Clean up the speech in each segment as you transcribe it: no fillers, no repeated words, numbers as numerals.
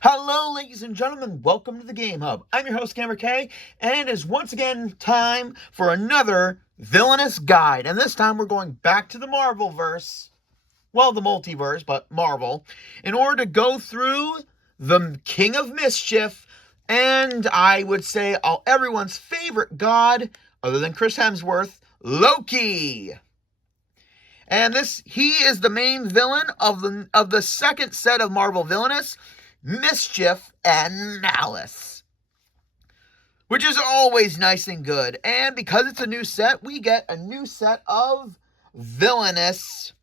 Hello, ladies and gentlemen. Welcome to the Game Hub. I'm your host, GamerK, and it is once again time for another Villainous guide. And this time we're going back to the Marvel-verse, well, the multiverse, but Marvel, in order to go through the King of Mischief, and I would say everyone's favorite god, other than Chris Hemsworth, Loki. And he is the main villain of the second set of Marvel Villainous, Mischief and Malice, which is always nice and good. And because it's a new set, we get a new set of Villainous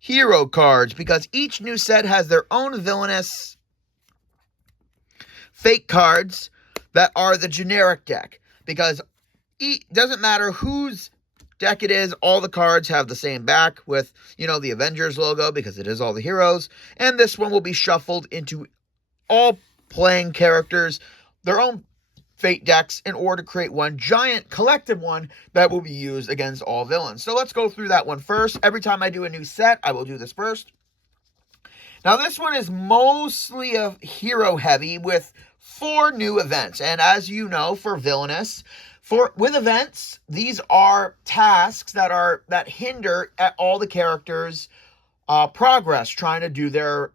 hero cards, because each new set has their own Villainous fake cards that are the generic deck, because it doesn't matter whose deck it is, all the cards have the same back with, the Avengers logo, because it is all the heroes. And this one will be shuffled into all playing characters, their own fate decks, in order to create one giant collective one that will be used against all villains. So let's go through that one first. Every time I do a new set, I will do this first. Now this one is mostly a hero heavy with 4 new events. And as you know, for Villainous, with events, these are tasks that hinder at all the characters' progress trying to do their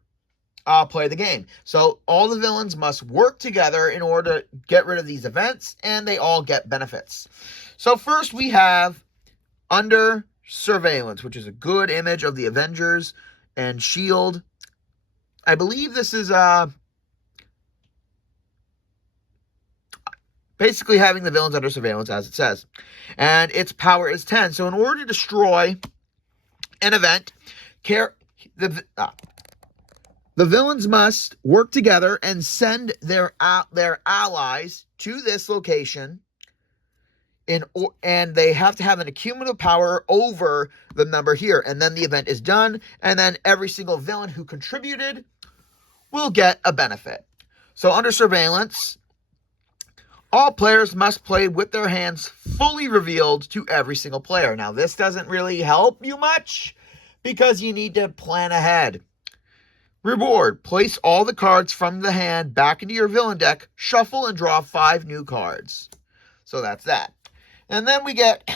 play the game. So all the villains must work together in order to get rid of these events, and they all get benefits. So first we have Under Surveillance, which is a good image of the Avengers and S.H.I.E.L.D. I believe this is basically having the villains under surveillance, as it says. And its power is 10. So in order to destroy an event, the villains must work together and send their allies to this location. And they have to have an accumulative power over the number here. And then the event is done. And then every single villain who contributed will get a benefit. So under surveillance, all players must play with their hands fully revealed to every single player. Now, this doesn't really help you much because you need to plan ahead. Reward: place all the cards from the hand back into your villain deck, shuffle, and draw 5 new cards. So that's that. And then we get...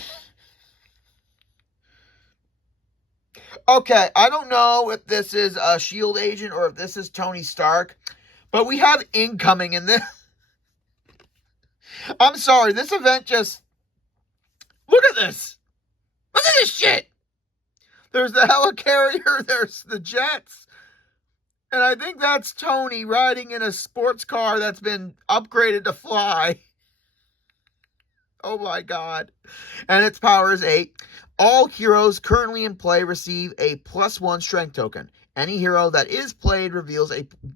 Okay, I don't know if this is a S.H.I.E.L.D. agent or if this is Tony Stark, but we have incoming in this. I'm sorry, this event just... Look at this! Look at this shit! There's the helicarrier, there's the jets, and I think that's Tony riding in a sports car that's been upgraded to fly. Oh my god. And its power is 8. All heroes currently in play receive a +1 strength token. Any hero that is played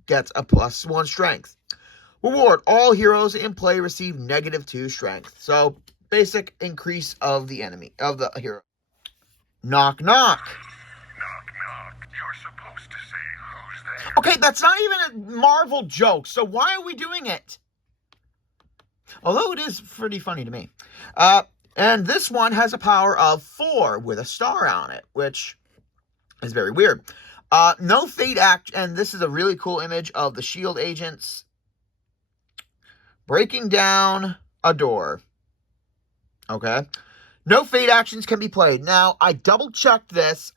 gets a +1 strength. Reward: all heroes in play receive -2 strength. So, basic increase of the hero. Knock, knock. Knock, knock. You're supposed to say, who's there? Okay, that's not even a Marvel joke, so why are we doing it? Although it is pretty funny to me. And this one has a power of 4 with a star on it, which is very weird. No fate act, and this is a really cool image of the S.H.I.E.L.D. agents breaking down a door. Okay. No fate actions can be played. Now, I double-checked this.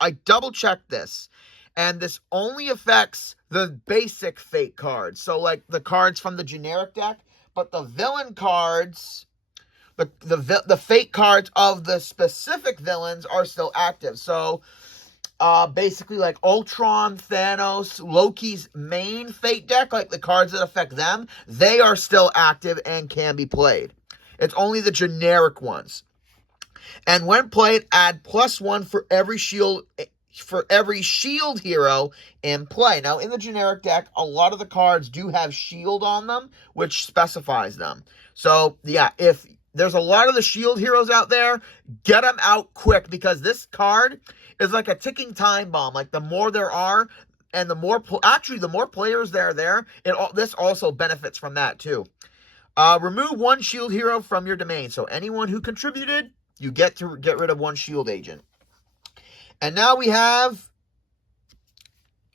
And this only affects the basic fate cards. So, like, the cards from the generic deck. But the villain cards, the fate cards of the specific villains are still active. So, basically, like Ultron, Thanos, Loki's main fate deck, like the cards that affect them, they are still active and can be played. It's only the generic ones. And when played, add +1 for every S.H.I.E.L.D. hero in play. Now, in the generic deck, a lot of the cards do have S.H.I.E.L.D. on them, which specifies them. So, yeah, if there's a lot of the S.H.I.E.L.D. heroes out there, get them out quick, because this card is like a ticking time bomb. Like, the more there are, and the more players there are there, this also benefits from that, too. Remove 1 S.H.I.E.L.D. hero from your domain. So, anyone who contributed, you get to get rid of 1 S.H.I.E.L.D. agent. And now we have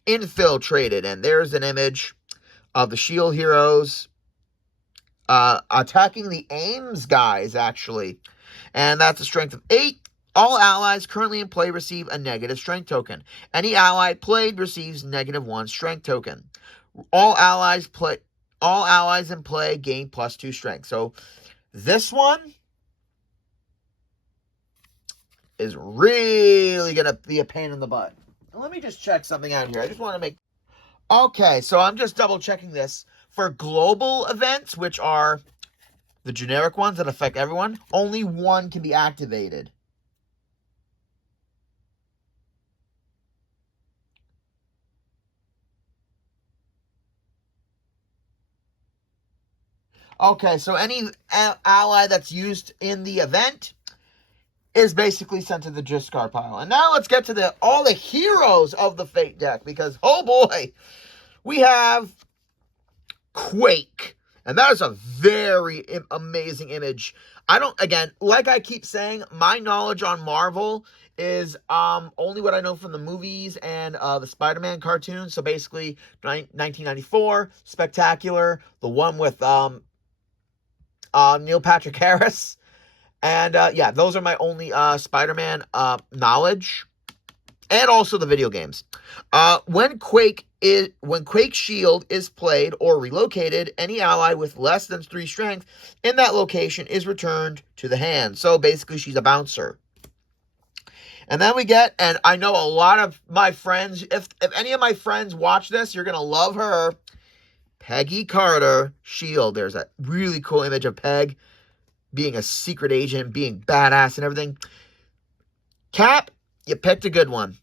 Infiltrated, and there's an image of the shield heroes. Attacking the aims guys, actually. And that's a strength of 8. All allies currently in play receive a negative strength token. Any ally played receives -1 strength token. All allies in play gain +2 strength. So this one is really going to be a pain in the butt. Let me just check something out here. I just want to make... Okay, so I'm just double checking this. For global events, which are the generic ones that affect everyone, only one can be activated. Okay, so any ally that's used in the event is basically sent to the discard pile. And now let's get to all the heroes of the Fate deck, because, oh boy, we have Quake. And that is a very amazing image. Again, like I keep saying, my knowledge on Marvel is only what I know from the movies and the Spider-Man cartoons. So basically, 1994, Spectacular, the one with Neil Patrick Harris. And yeah, those are my only Spider-Man knowledge. And also the video games. When Quake Shield is played or relocated, any ally with less than 3 strength in that location is returned to the hand. So basically, she's a bouncer. And then we get, and I know a lot of my friends, if any of my friends watch this, you're going to love her, Peggy Carter Shield. There's a really cool image of Peg being a secret agent, being badass and everything. Cap, you picked a good one.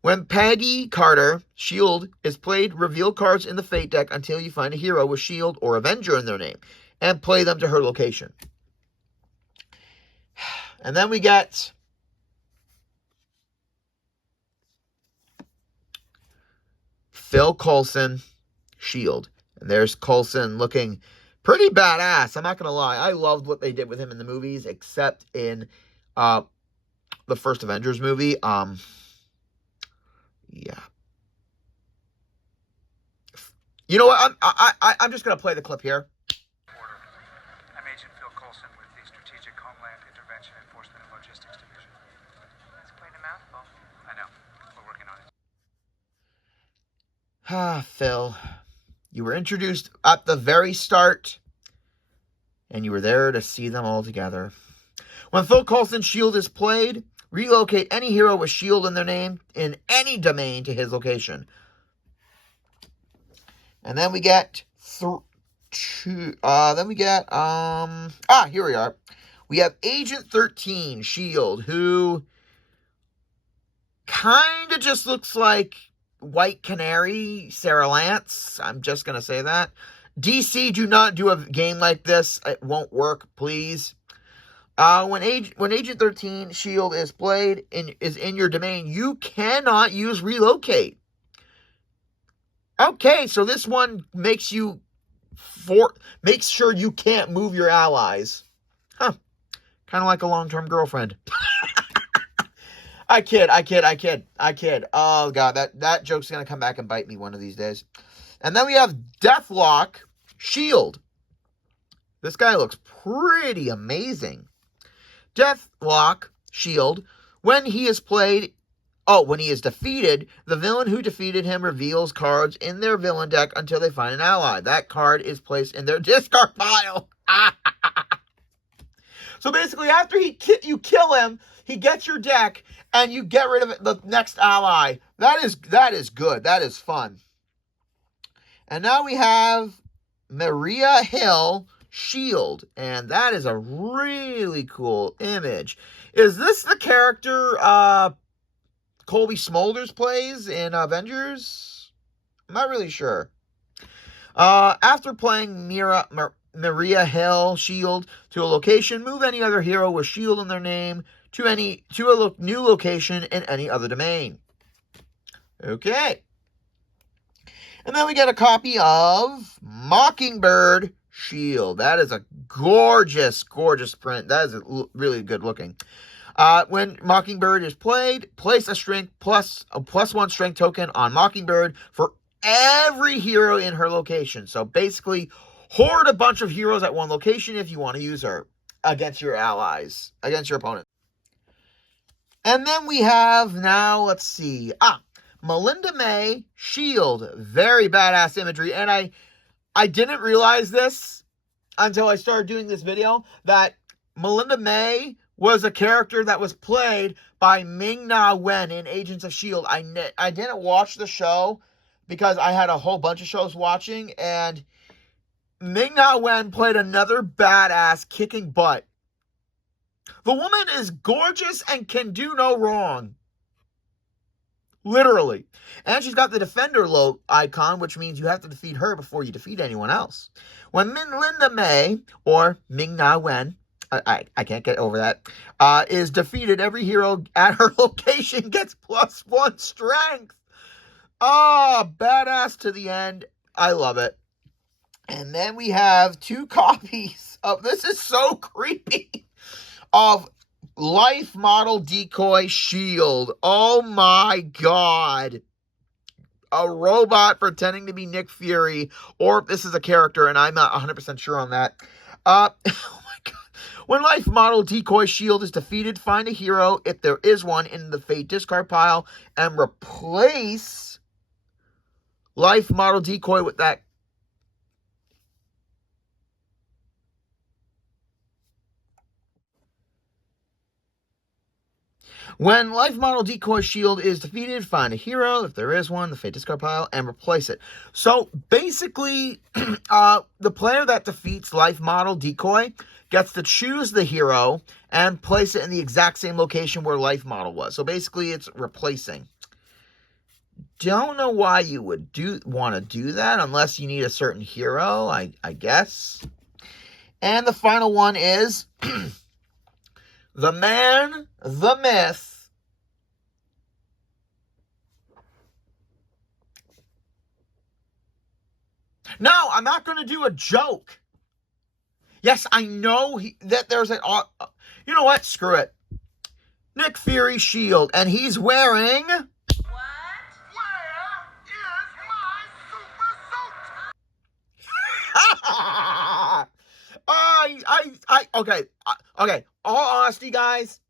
When Peggy Carter Shield is played, reveal cards in the Fate deck until you find a hero with Shield or Avenger in their name, and play them to her location. And then we get Phil Coulson Shield. And there's Coulson looking pretty badass. I'm not going to lie. I loved what they did with him in the movies, except in the first Avengers movie. Yeah. You know what? I'm just going to play the clip here. I'm Agent Phil Coulson with the Strategic Homeland Intervention Enforcement and Logistics Division. That's quite a mouthful. I know. We're working on it. Phil. You were introduced at the very start, and you were there to see them all together. When Phil Coulson's Shield is played, relocate any hero with Shield in their name in any domain to his location. And then we get here we are. We have Agent 13 Shield, who kind of just looks like White Canary, Sarah Lance. I'm just going to say that. DC, do not do a game like this. It won't work, please. When Agent 13 Shield is played is in your domain, you cannot use relocate. Okay, so this one makes sure you can't move your allies. Huh. Kind of like a long-term girlfriend. I kid. Oh, God, that joke's going to come back and bite me one of these days. And then we have Deathlock Shield. This guy looks pretty amazing. Deathlock Shield, when he is defeated, the villain who defeated him reveals cards in their villain deck until they find an ally. That card is placed in their discard pile. So basically, after you kill him, he gets your deck, and you get rid of the next ally. That is good. That is fun. And now we have Maria Hill Shield, and that is a really cool image. Is this the character Colby Smulders plays in Avengers? I'm not really sure. After playing Maria Hill Shield to a location, move any other hero with Shield in their name to a new location in any other domain. Okay. And then we get a copy of Mockingbird Shield. That is a gorgeous, gorgeous print. That is really good looking. When Mockingbird is played, place a +1 strength token on Mockingbird for every hero in her location. So basically, hoard a bunch of heroes at one location if you want to use her against your allies, against your opponent. And then we have now, let's see. Melinda May shield. Very badass imagery. And I didn't realize this until I started doing this video, that Melinda May was a character that was played by Ming-Na Wen in Agents of S.H.I.E.L.D. I didn't watch the show because I had a whole bunch of shows watching, and Ming-Na Wen played another badass kicking butt. The woman is gorgeous and can do no wrong. Literally. And she's got the Defender icon, which means you have to defeat her before you defeat anyone else. When Melinda May, or Ming-Na Wen, I can't get over that, is defeated, every hero at her location gets +1 strength. Badass to the end. I love it. And then we have 2 copies of, this is so creepy, of Life Model Decoy Shield. Oh my god. A robot pretending to be Nick Fury, or this is a character, and I'm not 100% sure on that. Oh my god. When Life Model Decoy Shield is defeated, find a hero, if there is one, in the Fate discard pile, and replace Life Model Decoy with that. When Life Model Decoy Shield is defeated, find a hero, if there is one, the Fate discard pile, and replace it. So basically, the player that defeats Life Model Decoy gets to choose the hero and place it in the exact same location where Life Model was. So basically, it's replacing. Don't know why you would want to do that unless you need a certain hero, I guess. And the final one is the man, the myth, no, I'm not going to do a joke. Yes, I know that there's a, you know what? Screw it. Nick Fury shield, and he's wearing... Where is my super suit? Okay. All honesty, guys,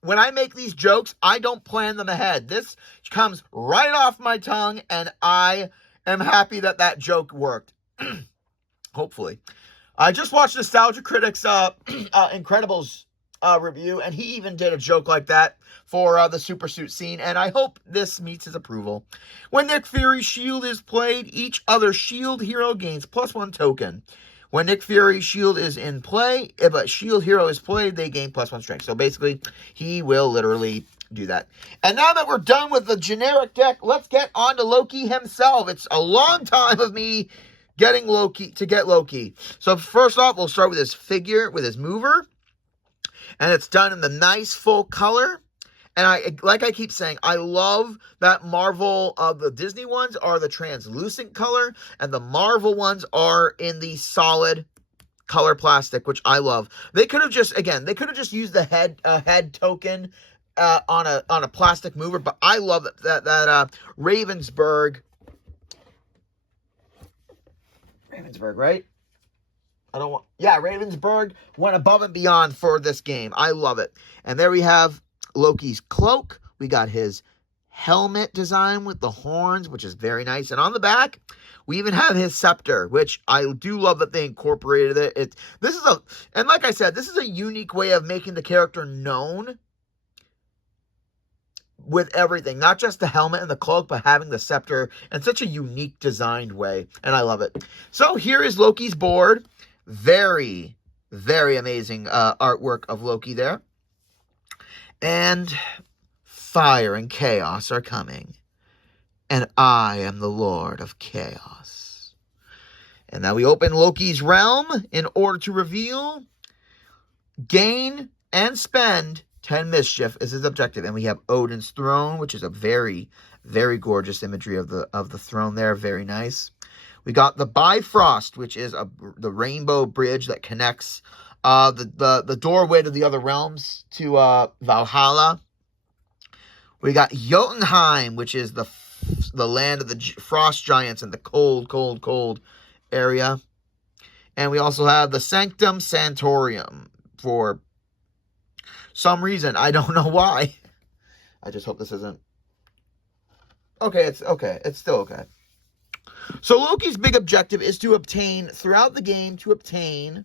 when I make these jokes, I don't plan them ahead. This comes right off my tongue, and I am happy that that joke worked. Hopefully. I just watched Nostalgia Critic's Incredibles review, and he even did a joke like that for the super suit scene, and I hope this meets his approval. When Nick Fury's shield is played, each other shield hero gains +1 token. When Nick Fury's shield is in play, if a shield hero is played, they gain +1 strength. So basically, he will literally do that. And now that we're done with the generic deck, let's get on to Loki himself. It's a long time of me getting Loki to get Loki. So first off, we'll start with his figure, with his mover. And it's done in the nice full color. And like I keep saying, I love that Marvel, the Disney ones are the translucent color, and the Marvel ones are in the solid color plastic, which I love. They could have just, again, used the head token on a plastic mover, but I love that Ravensburg, right? Ravensburg went above and beyond for this game. I love it. And there we have Loki's cloak. We got his helmet design with the horns, which is very nice. And on the back, we even have his scepter, which I do love that they incorporated it. And like I said, this is a unique way of making the character known with everything, not just the helmet and the cloak, but having the scepter in such a unique designed way. And I love it. So here is Loki's board. Very, very amazing artwork of Loki there. And fire and chaos are coming. And I am the Lord of Chaos. And now we open Loki's realm in order to reveal, gain, and spend 10 mischief is his objective. And we have Odin's throne, which is a very, very gorgeous imagery of the throne there. Very nice. We got the Bifrost, which is the rainbow bridge that connects the doorway to the other realms to Valhalla. We got Jotunheim, which is the the land of the frost giants and the cold, cold, cold area. And we also have the Sanctum Sanctorum for some reason. I don't know why. I just hope this isn't... Okay, it's okay. It's still okay. So Loki's big objective is to obtain, throughout the game, to obtain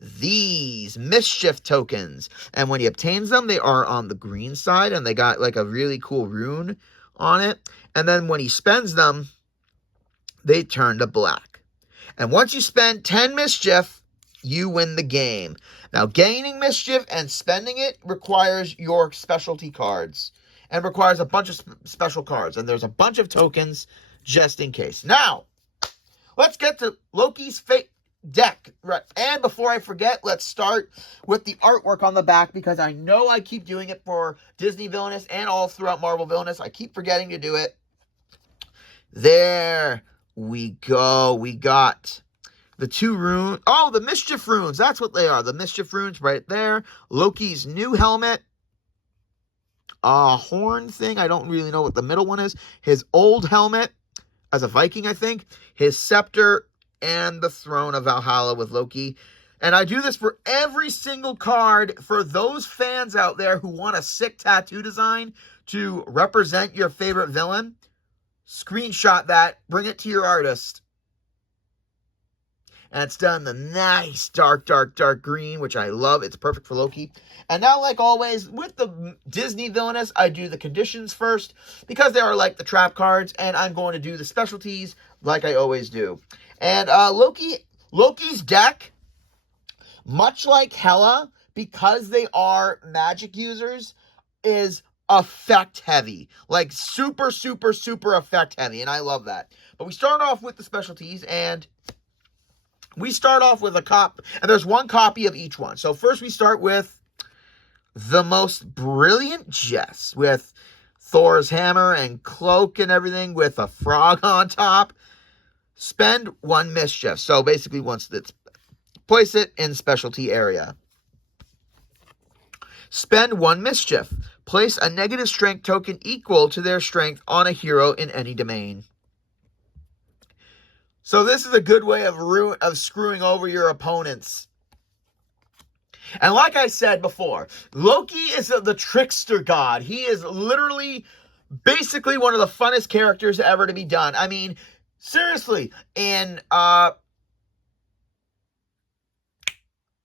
these mischief tokens. And when he obtains them, they are on the green side, and they got like a really cool rune on it. And then when he spends them, they turn to black. And once you spend 10 mischief, you win the game. Now, gaining mischief and spending it requires your specialty cards. And requires a bunch of special cards. And there's a bunch of tokens just in case. Now, let's get to Loki's fate deck. Right. And before I forget, let's start with the artwork on the back, because I know I keep doing it for Disney Villainous and all throughout Marvel Villainous. I keep forgetting to do it. There we go. We got the 2 runes. Oh, the mischief runes. That's what they are. The mischief runes right there. Loki's new helmet. Horn thing. I don't really know what the middle one is. His old helmet as a Viking, I think. His scepter and the throne of Valhalla with Loki. And I do this for every single card for those fans out there who want a sick tattoo design to represent your favorite villain. Screenshot that. Bring it to your artist. And it's done the nice dark, dark, dark green, which I love. It's perfect for Loki. And now, like always, with the Disney Villainous, I do the conditions first, because they are like the trap cards, and I'm going to do the specialties like I always do. And Loki's deck, much like Hela, because they are magic users, is effect heavy. Like super, super, super effect heavy. And I love that. But we start off with the specialties, and we start off with a copy, and there's one copy of each one. So first we start with the most brilliant Jess, with Thor's hammer and cloak and everything, with a frog on top. Spend 1 mischief. So basically, once it's place it in specialty area. Spend 1 mischief. Place a negative strength token equal to their strength on a hero in any domain. So this is a good way of screwing over your opponents. And like I said before, Loki is the trickster god. He is literally, basically one of the funnest characters ever to be done. I mean, seriously, in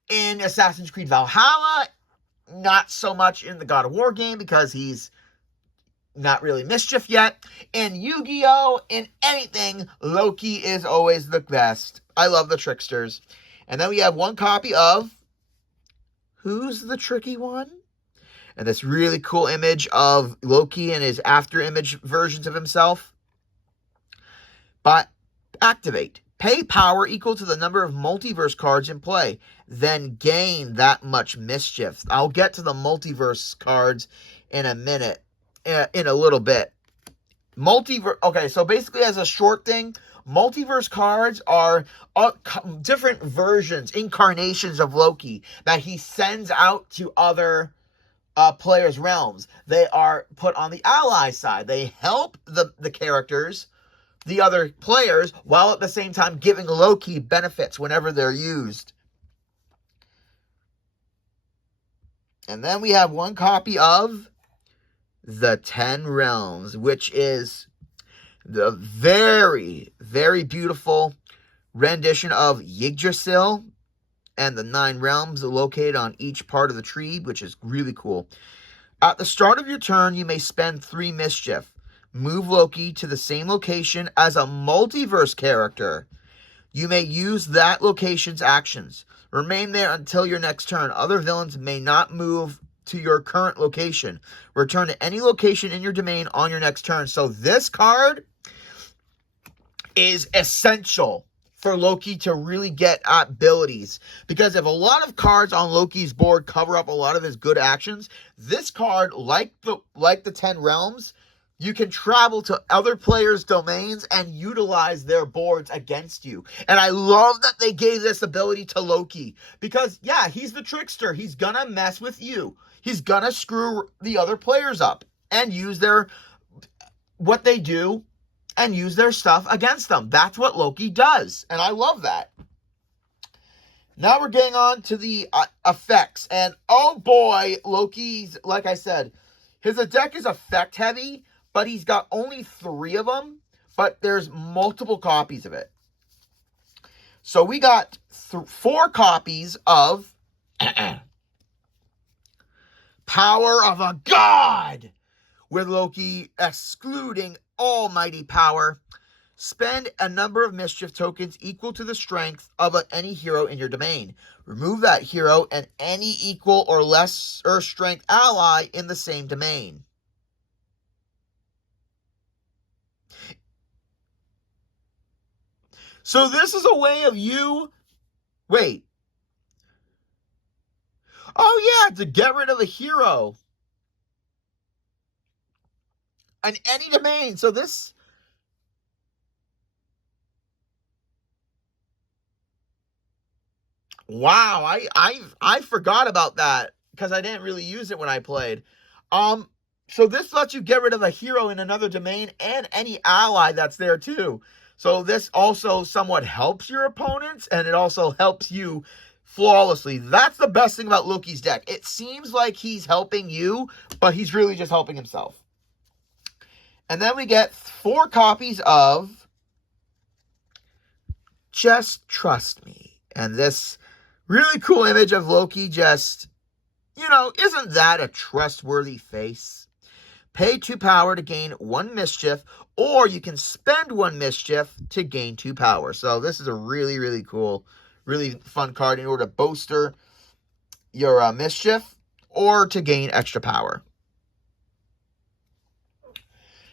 Assassin's Creed Valhalla, not so much in the God of War game, because he's not really mischief yet. In Yu-Gi-Oh! In anything, Loki is always the best. I love the tricksters. And then we have 1 copy of Who's the Tricky One? And this really cool image of Loki and his after image versions of himself. But activate. Pay power equal to the number of multiverse cards in play. Then gain that much mischief. I'll get to the multiverse cards in a minute. In a little bit. Okay, so basically as a short thing, multiverse cards are different versions, incarnations of Loki that he sends out to other players' realms. They are put on the ally side. They help the characters, the other players, while at the same time giving Loki benefits whenever they're used. And then we have 1 copy of the 10 Realms, which is the very, very beautiful rendition of Yggdrasil and the 9 realms located on each part of the tree, which is really cool. At the start of your turn, you may spend 3 mischief. Move Loki to the same location as a multiverse character. You may use that location's actions. Remain there until your next turn. Other villains may not move to your current location. Return to any location in your domain on your next turn. So this card is essential for Loki to really get abilities. Because if a lot of cards on Loki's board cover up a lot of his good actions, this card, like the 10 Realms, you can travel to other players' domains and utilize their boards against you. And I love that they gave this ability to Loki. Because, yeah, he's the trickster. He's gonna mess with you. he's gonna screw the other players up and use what they do and use their stuff against them. That's what Loki does, and I love that. Now we're getting on to the effects, and oh boy, Loki's, like I said, his deck is effect heavy, but he's got only 3 of them, but there's multiple copies of it. So we got 4 copies of Power of a God, with Loki excluding almighty power. Spend a number of mischief tokens equal to the strength of any hero in your domain. Remove that hero and any equal or lesser strength ally in the same domain. So this is a way of you... Wait. Oh yeah, to get rid of a hero. On any domain. So this... Wow, I forgot about that because I didn't really use it when I played. So this lets you get rid of a hero in another domain and any ally that's there too. So this also somewhat helps your opponents, and it also helps you flawlessly. That's the best thing about Loki's deck. It seems like he's helping you, but he's really just helping himself. And then we get 4 copies of Just Trust Me. And this really cool image of Loki just, isn't that a trustworthy face? Pay 2 power to gain 1 mischief, or you can spend 1 mischief to gain 2 power. So this is a really, really cool, really fun card in order to bolster your mischief or to gain extra power.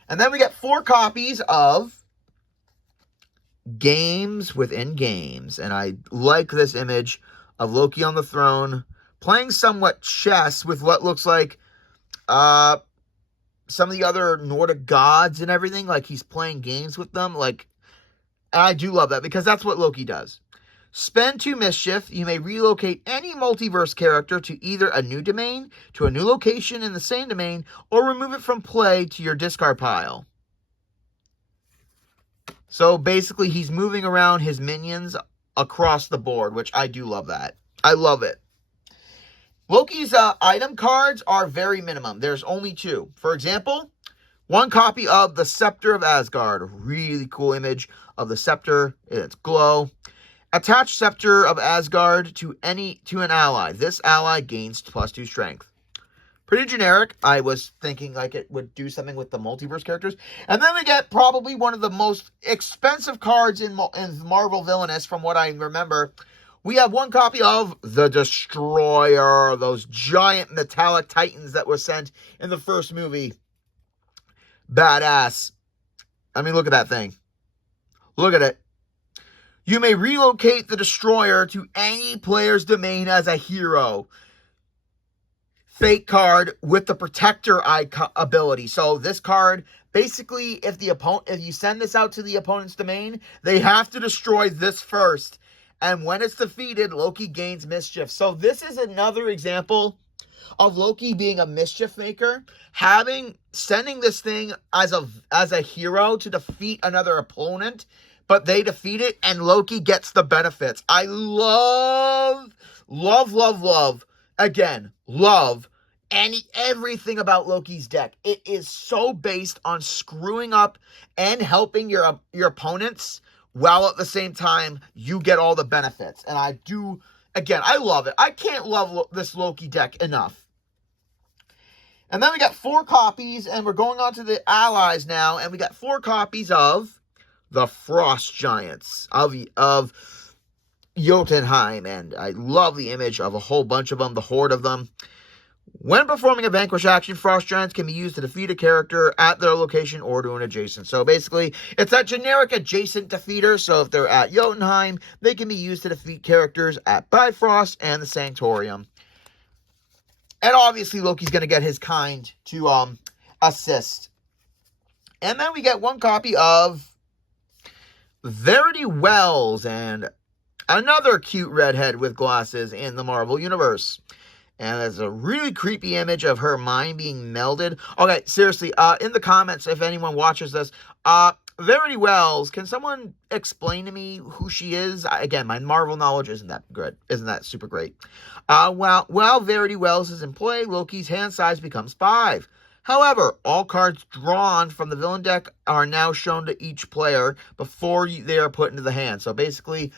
And then we get 4 copies of Games Within Games. And I like this image of Loki on the throne, playing somewhat chess with what looks like some of the other Nordic gods and everything. Like he's playing games with them. And I do love that because that's what Loki does. Spend 2 mischief. You may relocate any multiverse character to either a new domain, to a new location in the same domain, or remove it from play to your discard pile. So basically he's moving around his minions across the board, which I do love that. I love it. Loki's item cards are very minimum. There's only 2. For example, 1 copy of the Scepter of Asgard. A really cool image of the scepter. It's glow. Attach Scepter of Asgard to an ally. This ally gains +2 strength. Pretty generic. I was thinking like it would do something with the multiverse characters. And then we get probably one of the most expensive cards in Marvel Villainous, from what I remember. We have 1 copy of the Destroyer, those giant metallic titans that were sent in the first movie. Badass. I mean, look at that thing. Look at it. You may relocate the Destroyer to any player's domain as a hero. Fake card with the Protector ability. So this card, basically, if you send this out to the opponent's domain, they have to destroy this first. And when it's defeated, Loki gains mischief. So this is another example of Loki being a mischief maker, sending this thing as a hero to defeat another opponent, but they defeat it and Loki gets the benefits. I love everything about Loki's deck. It is so based on screwing up and helping your opponents, while at the same time you get all the benefits. And I love it. I can't love this Loki deck enough. And then we got 4 copies, and we're going on to the allies now, and we got 4 copies of the Frost Giants of Jotunheim, and I love the image of a whole bunch of them, the horde of them. When performing a vanquish action, Frost Giants can be used to defeat a character at their location or to an adjacent. So basically, it's that generic adjacent defeater. So if they're at Jotunheim, they can be used to defeat characters at Bifrost and the Sanctorium. And obviously, Loki's going to get his kind to assist. And then we get 1 copy of Verity Wells, and another cute redhead with glasses in the Marvel Universe. And there's a really creepy image of her mind being melded. Okay, seriously, in the comments, if anyone watches this, Verity Wells, can someone explain to me who she is? Again, my Marvel knowledge isn't that good. Isn't that super great? While Verity Wells is in play, Loki's hand size becomes 5. However, all cards drawn from the villain deck are now shown to each player before they are put into the hand. So basically,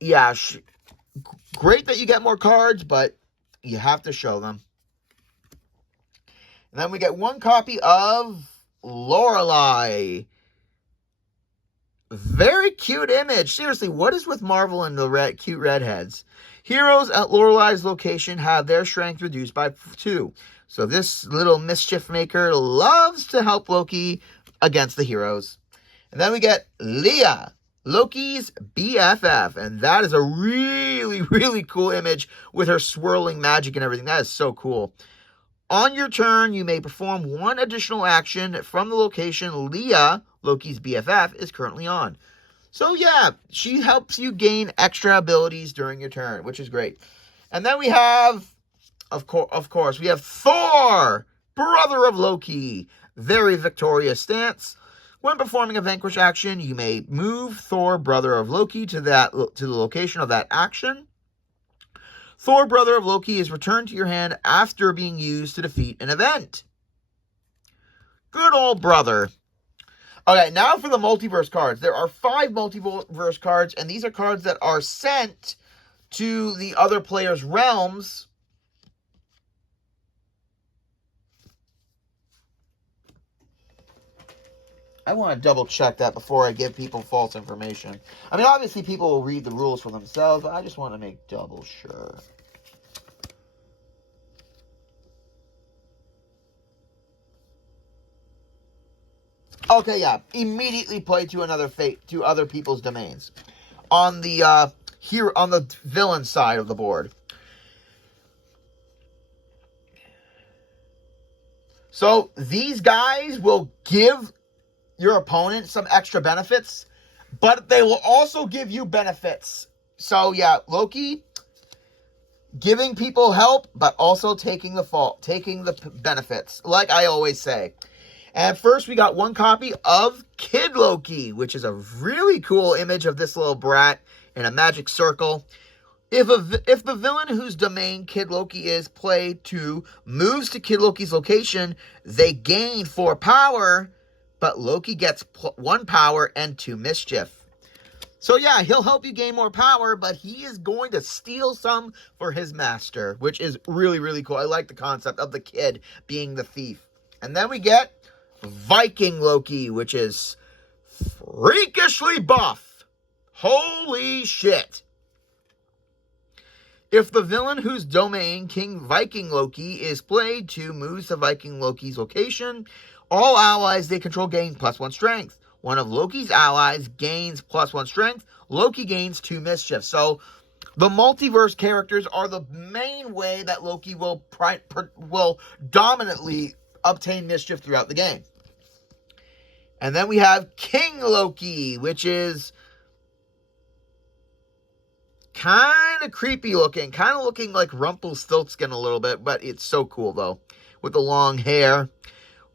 yeah, great that you get more cards, but you have to show them. And then we get one copy of Lorelei. Very cute image. Seriously, what is with Marvel and the cute redheads? Heroes at Lorelei's location have their strength reduced by 2. So this little mischief maker loves to help Loki against the heroes. And then we get Leah, Loki's BFF. And that is a really, really cool image with her swirling magic and everything. That is so cool. On your turn, you may perform one additional action from the location Leah, Loki's BFF, is currently on. So yeah, she helps you gain extra abilities during your turn, which is great. And then we have, of course, we have Thor, brother of Loki. Very victorious stance. When performing a vanquish action, you may move Thor, brother of Loki, to the location of that action. Thor, brother of Loki, is returned to your hand after being used to defeat an event. Good old brother. Okay, now for the multiverse cards. There are 5 multiverse cards, and these are cards that are sent to the other player's realms. I want to double check that before I give people false information. I mean, obviously people will read the rules for themselves, but I just want to make double sure. Okay, yeah. Immediately play to other people's domains. On the villain side of the board. So these guys will give your opponent some extra benefits, but they will also give you benefits. So yeah, Loki giving people help, but also taking the benefits, like I always say. And first, we got one copy of Kid Loki, which is a really cool image of this little brat in a magic circle. If the villain whose domain Kid Loki is played to moves to Kid Loki's location, they gain 4 power, but Loki gets 1 power and 2 mischief. So yeah, he'll help you gain more power, but he is going to steal some for his master, which is really, really cool. I like the concept of the kid being the thief. And then we get Viking Loki, which is freakishly buff. Holy shit. If the villain whose domain King Viking Loki is played to moves to Viking Loki's location, all allies they control gain +1 strength. One of Loki's allies gains +1 strength. Loki gains 2 mischief. So the multiverse characters are the main way that Loki will dominantly obtain mischief throughout the game. And then we have King Loki, which is kind of creepy looking. Kind of looking like Rumpelstiltskin a little bit, but it's so cool, though, with the long hair.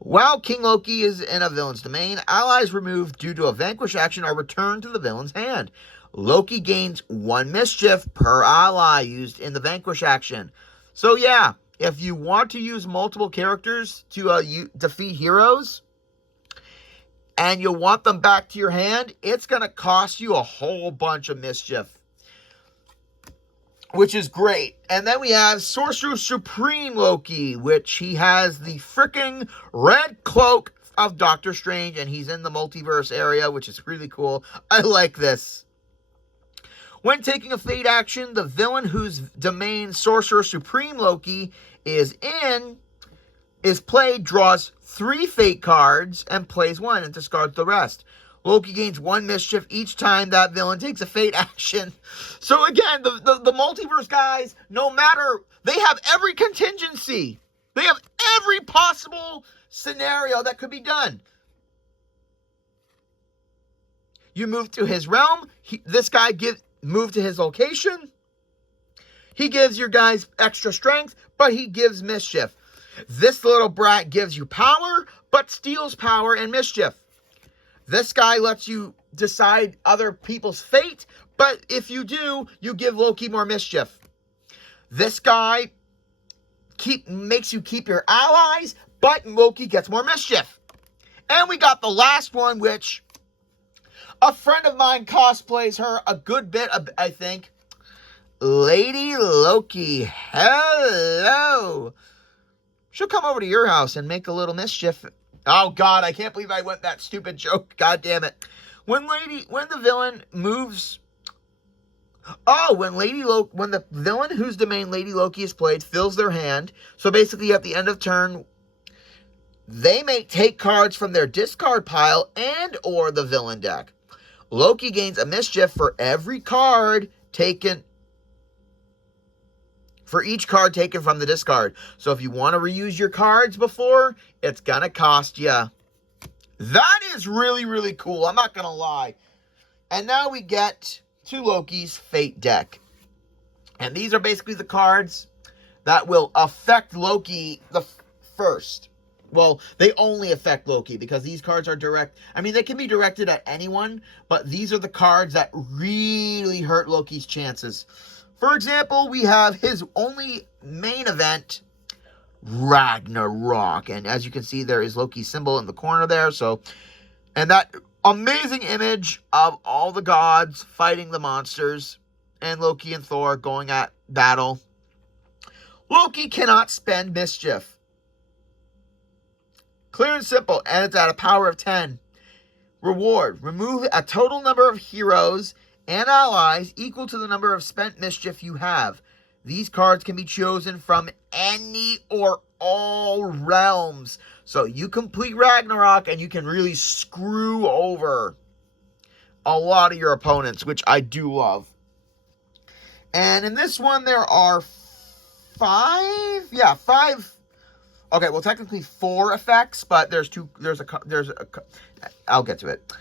While King Loki is in a villain's domain, allies removed due to a vanquish action are returned to the villain's hand. Loki gains 1 mischief per ally used in the vanquish action. So yeah, if you want to use multiple characters to defeat heroes, and you want them back to your hand, it's going to cost you a whole bunch of mischief, which is great. And then we have Sorcerer Supreme Loki, which he has the freaking red cloak of Doctor Strange, and he's in the multiverse area, which is really cool. I like this. When taking a fate action, the villain whose domain Sorcerer Supreme Loki is played draws 3 fate cards and plays 1 and discards the rest. Loki gains 1 mischief each time that villain takes a fate action. So again, the multiverse guys, no matter, they have every contingency. They have every possible scenario that could be done. You move to his realm. This guy move to his location. He gives your guys extra strength, but he gives mischief. This little brat gives you power, but steals power and mischief. This guy lets you decide other people's fate, but if you do, you give Loki more mischief. This guy makes you keep your allies, but Loki gets more mischief. And we got the last one, which a friend of mine cosplays her a good bit, I think. Lady Loki. Hello. She'll come over to your house and make a little mischief. Oh, God, I can't believe I went that stupid joke. God damn it. When the villain moves... Oh, when the villain whose domain Lady Loki is played fills their hand, so basically at the end of turn, they may take cards from their discard pile and or the villain deck. Loki gains a mischief for every card taken... For each card taken from the discard. So if you want to reuse your cards before, it's going to cost you. That is really, really cool. I'm not going to lie. And now we get to Loki's Fate deck. And these are basically the cards that will affect Loki the first. Well, they only affect Loki because these cards are direct. I mean, they can be directed at anyone, but these are the cards that really hurt Loki's chances. For example, we have his only main event, Ragnarok. And as you can see, there is Loki's symbol in the corner there. And that amazing image of all the gods fighting the monsters and Loki and Thor going at battle. Loki cannot spend mischief. Clear and simple, and it's at a power of 10. Reward, remove a total number of heroes and allies equal to the number of spent mischief you have. These cards can be chosen from any or all realms. So you complete Ragnarok and you can really screw over a lot of your opponents, which I do love. And in this one, there are 5. Yeah, 5. Okay, well, technically 4 effects, but I'll get to it.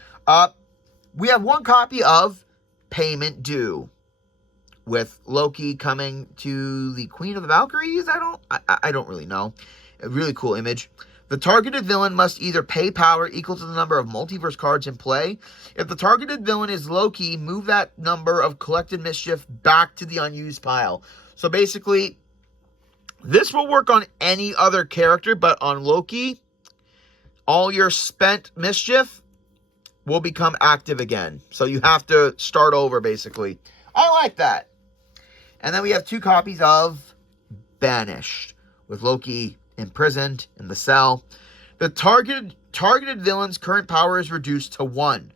We have one copy of Payment Due, with Loki coming to the Queen of the Valkyries. I don't really know. A really cool image. The targeted villain must either pay power equal to the number of multiverse cards in play. If the targeted villain is Loki, move that number of collected mischief back to the unused pile. So basically, this will work on any other character, but on Loki, all your spent mischief will become active again. So you have to start over, basically. I like that. And then we have 2 copies of Banished, with Loki imprisoned in the cell. The targeted villain's current power is reduced to 1.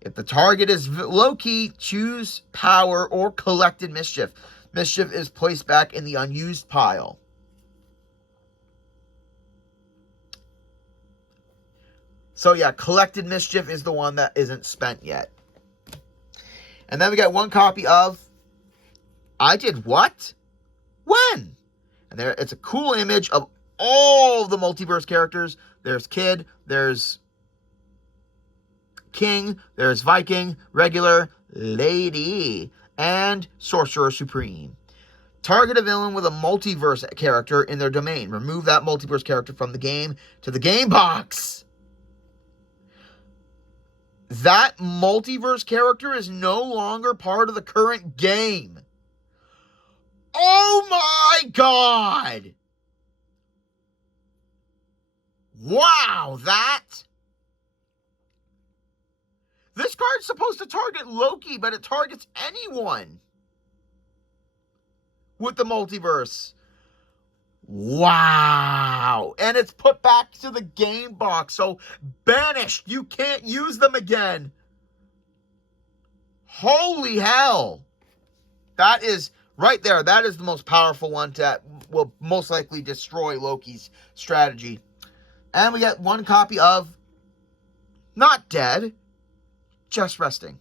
If the target is Loki, choose power or collected mischief. Mischief is placed back in the unused pile. So yeah, collected mischief is the one that isn't spent yet. And then we got 1 copy of I Did What? When? And there, it's a cool image of all the multiverse characters. There's Kid, there's King, there's Viking, Regular, Lady, and Sorcerer Supreme. Target a villain with a multiverse character in their domain. Remove that multiverse character from the game to the game box. That multiverse character is no longer part of the current game. Oh my God! Wow, this card's supposed to target Loki, but it targets anyone with the multiverse. Wow. And it's put back to the game box. So Banished, you can't use them again. Holy hell. That is right there. That is the most powerful one that will most likely destroy Loki's strategy. And we get 1 copy of Not Dead, Just Resting,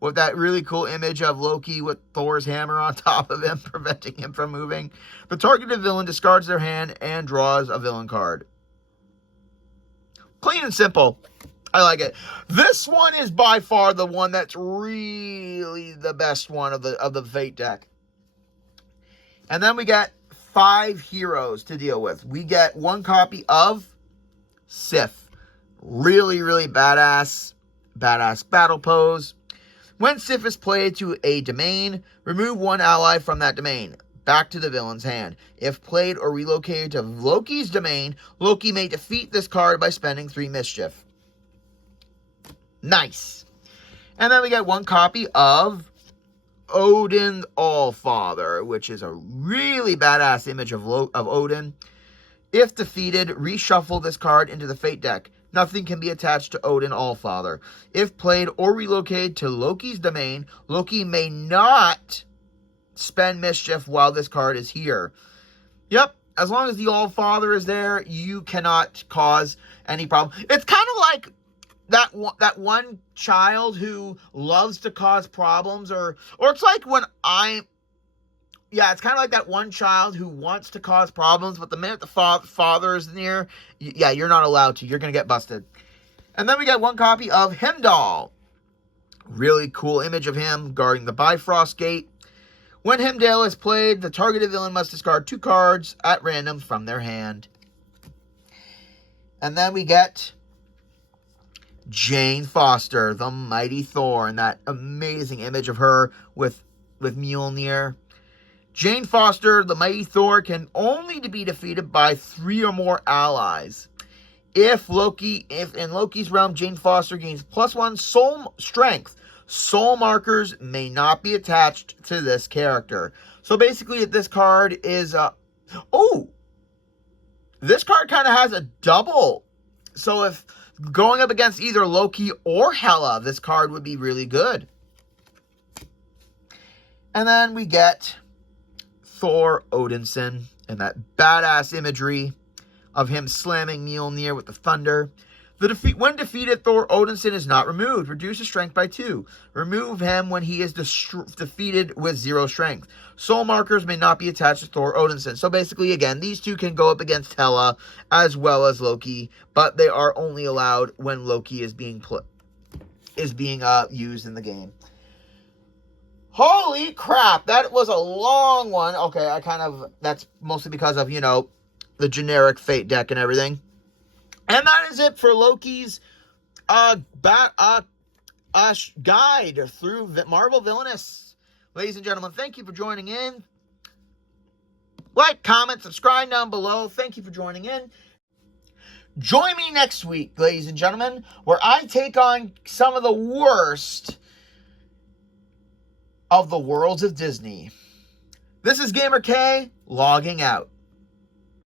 with that really cool image of Loki with Thor's hammer on top of him, preventing him from moving. The targeted villain discards their hand and draws a villain card. Clean and simple. I like it. This one is by far the one that's really the best one of the Fate deck. And then we get 5 heroes to deal with. We get 1 copy of Sif. Really, really badass battle pose. When Sif is played to a domain, remove 1 ally from that domain. Back to the villain's hand. If played or relocated to Loki's domain, Loki may defeat this card by spending 3 mischief. Nice. And then we get 1 copy of Odin Allfather, which is a really badass image of Odin. If defeated, reshuffle this card into the Fate deck. Nothing can be attached to Odin Allfather. If played or relocated to Loki's domain, Loki may not spend mischief while this card is here. Yep, as long as the Allfather is there, you cannot cause any problem. It's kind of like that one child who loves to cause problems, or it's like when it's kind of like that one child who wants to cause problems, but the minute the father is near, you're not allowed to. You're going to get busted. And then we get 1 copy of Heimdall. Really cool image of him guarding the Bifrost Gate. When Heimdall is played, the targeted villain must discard 2 cards at random from their hand. And then we get Jane Foster, the Mighty Thor, and that amazing image of her with Mjolnir. Jane Foster, the Mighty Thor, can only be defeated by 3 or more allies. If in Loki's realm, Jane Foster gains +1 soul strength, soul markers may not be attached to this character. So basically, this card is this card kind of has a double. So if going up against either Loki or Hela, this card would be really good. And then we get Thor Odinson and that badass imagery of him slamming Mjolnir with the thunder. When defeated, Thor Odinson is not removed. Reduce his strength by 2. Remove him when he is defeated with 0 strength. Soul markers may not be attached to Thor Odinson. So basically, again, these 2 can go up against Hela as well as Loki, but they are only allowed when Loki is being used in the game. Holy crap, that was a long one. Okay, that's mostly because of, the generic Fate deck and everything. And that is it for Loki's guide through Marvel Villainous. Ladies and gentlemen, thank you for joining in. Like, comment, subscribe down below. Thank you for joining in. Join me next week, ladies and gentlemen, where I take on some of the worst of the worlds of Disney. This is GamerK, logging out.